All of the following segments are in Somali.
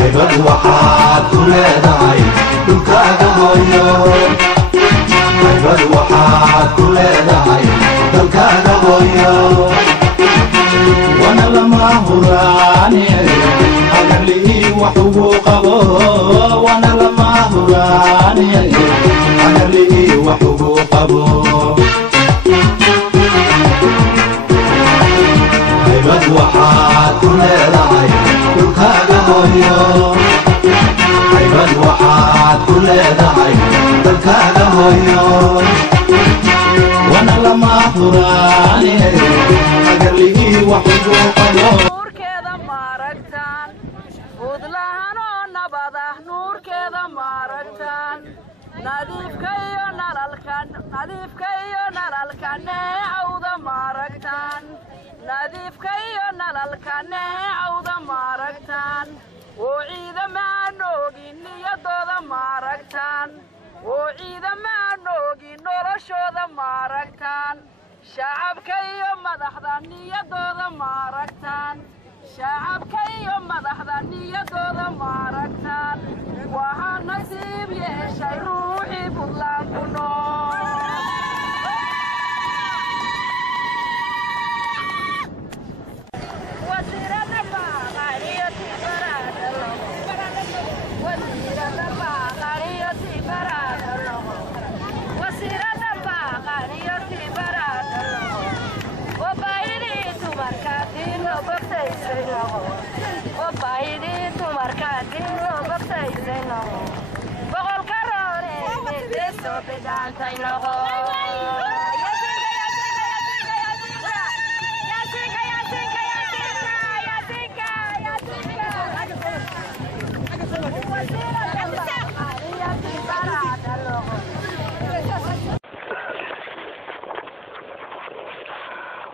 haybad waxaad ku leedahay dhulkaaga hooyo haybad waxaad ku leedahay dalkaaga hooyo wana lama huraani hagarlihii wax ugu qabo wana lama huraani hagarlihii wax ugu qabo haybad waxaad ku leedahay dhulkaaga hooyo haybad waxaad ku leedahay dalkaaga hooyo wana lama huraani hagarlihii wax ugu qabo nuurkeeda maaragtaan udlahan oo nabada nuurkeeda maaragtaan nadiifka iyo nalalka neecawda maaragtaan nadiifka iyo nalalka neecawda maaragtaan oo ciidamaan oogin niyadooda maaragtaan oo ciidamaan oogin noloshooda maaragtaan shacabka iyo madaxda niyadooda maaragtaan shacabka iyo madaxda niyadooda maaragtaan waxaa nasiib yeeshay ruuxii buntland ku nool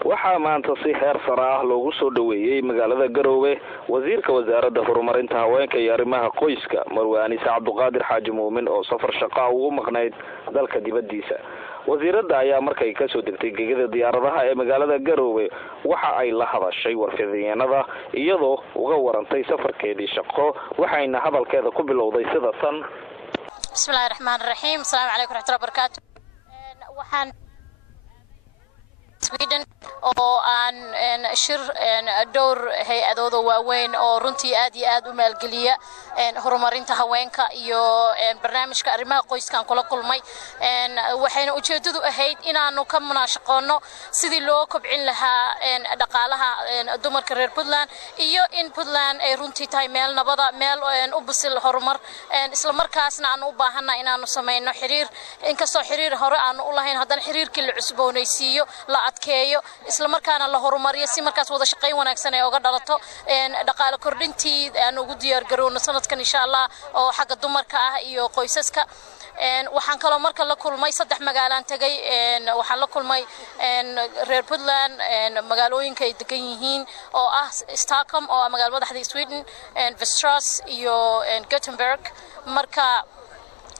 waxaa maanta si heer sare ah loogu soo dhaweeyay magaalada Garowe wasiirka wasaaradda horumarinta haweenka iyo arrimaha qoyska Marwaani Cabduqaadir Xaaji Muumin oo safar shaqo ugu maqnayd dalka dibadiisa wasiiradda ayaa markay ka soo degtay gegada diyaaradaha ee magaalada Garowe waxa ay la hadashay warfideenada iyadoo uga warantay safarkeedii shaqo waxayna hadalkeeda ku bilowday sida tan bismillaahir rahmaanir rahiim assalaamu alaykum warahmatullahi wabarakaatuh waxaan Sweden oo aan shir door hay'adooda waaweyn oo runtii aad iyo aad u maalgeliya horumarinta haweenka iyo barnaamijka arrimaha qoyska kula kulmay waxayna ujeedadu ahayd inaanu ka munaashaqoono sidii loo kobcin lahaa dhaqaalaha dumarka reer Puntland iyo in Puntland ay runtii tahay meel nabada meel u bisil horumar isla markaasna aan u baahanahay inaanu sameeyno xiriir inkastoo xiriir hore aan u lahayn haddana xiriirkii la cusboonaysiiyo la adkeeyo isla markaana la horumariyo si markaas wada shaqayn wanaagsan ay uga dhalato dhaqaale kordhintii aan ugu diyaar garowno sanadkan insha Allah oo xagga dumarka ah iyo qoysaska waxaan kaloo marka la kulmay saddex magaalaan tagay waxaan la kulmay reer Puntland magaalooyinka ay degan yihiin oo ah Stockholm oo magaalo madaxda Sweden Västerås iyo Gothenburg marka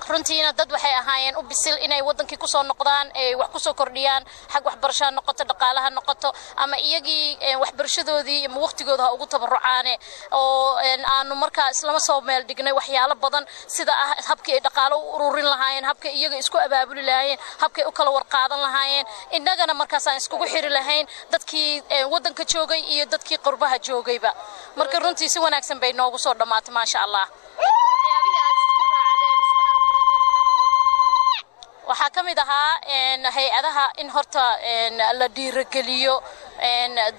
runtiina dad waxay ahaayeen u bisil inay wadankii ku soo noqdaan ee wax ku soo kordhiyaan xaq waxbarasho noqoto dhaqaalaha noqoto ama iyagii waxbarashadoodii ama waqtigooda ugu tabarucaan oo aanu markaa isla soo meel dhignay waxyaalo badan sida habkii ay dhaqaalo u ururin lahaayeen habkii iyaga isku abaabuli lahaayeen habkii u kala warqaadan lahaayeen innagana markaas aan isku xiri lahayn dadkii wadanka joogay iyo dadkii qurbaha joogayba marka runtii si wanaagsan bay noogu soo dhamaatay ma sha Allah waxaa kamid ahaa hay'adaha in horta la dhiirigeliyo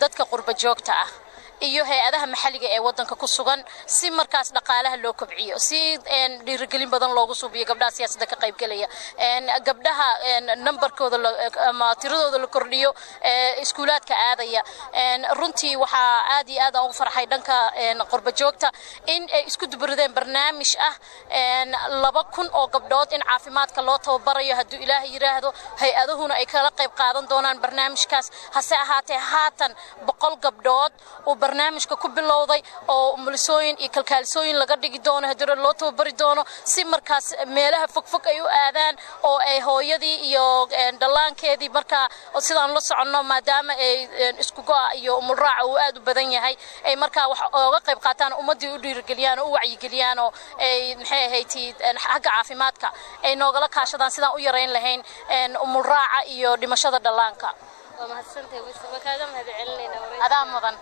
dadka qurba joogta ah iyo hay'adaha maxalliga ee wadanka ku sugan si markaas dhaqaalaha loo kobciyo si dhiirigelin badan loogu suubiyo gabdhaha siyaasadda ka qayb galaya gabdhaha numberkooda ama tiradooda la kordhiyo iskuulaadka aadaya runtii waxa aad iyo aad ugu farxay dhanka qurba joogta in ay isku dubrideen barnaamij ah 2,000 oo gabdhood in caafimaadka loo tababarayo haddii Ilaahay yiraahdo hay'aduhuna ay kala qayb qaadan doonaan barnaamijkaas hase ahaatee haatan 100 gabdhood oo barnaamijka ku bilowday oo umulisooyin iyo kalkaalsooyin laga dhigi doono hadii loo tababari doono si markaas meelaha fogfog ay u aadaan oo ay hooyadii iyo dhalaankeedii markaa sidaan la socono maadaama ay isku go'a iyo umul raaca uu aad u badan yahay ay markaa wax uga qayb qaataan ummadii u dhiirigeliyaan oo u wacyigeliyaan oo ay maxay ahayd xagga caafimaadka ay noogala kaashadaan sidaan u yareyn lahayn umul raaca iyo dhimashada dhalaanka. وما هالسنتي وش بكذا ما هذا علينا أدام مدن